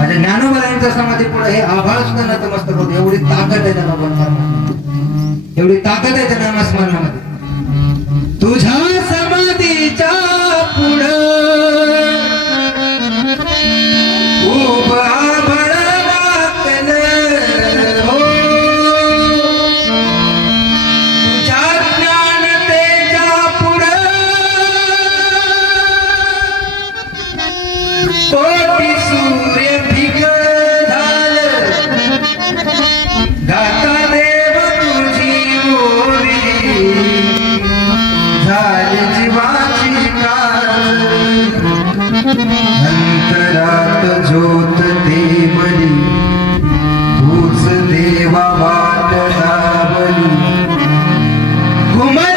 म्हणजे ज्ञानोबरांच्या समाधी पुढे हे आभास सुद्धा नतमस्तक होते. एवढी ताकद आहे त्या नामास्मरणामध्ये एवढी ताकद आहे त्या नामस्मरणामध्ये तुझ्या समाधीच्या पुढं Por mi Humano. Humano.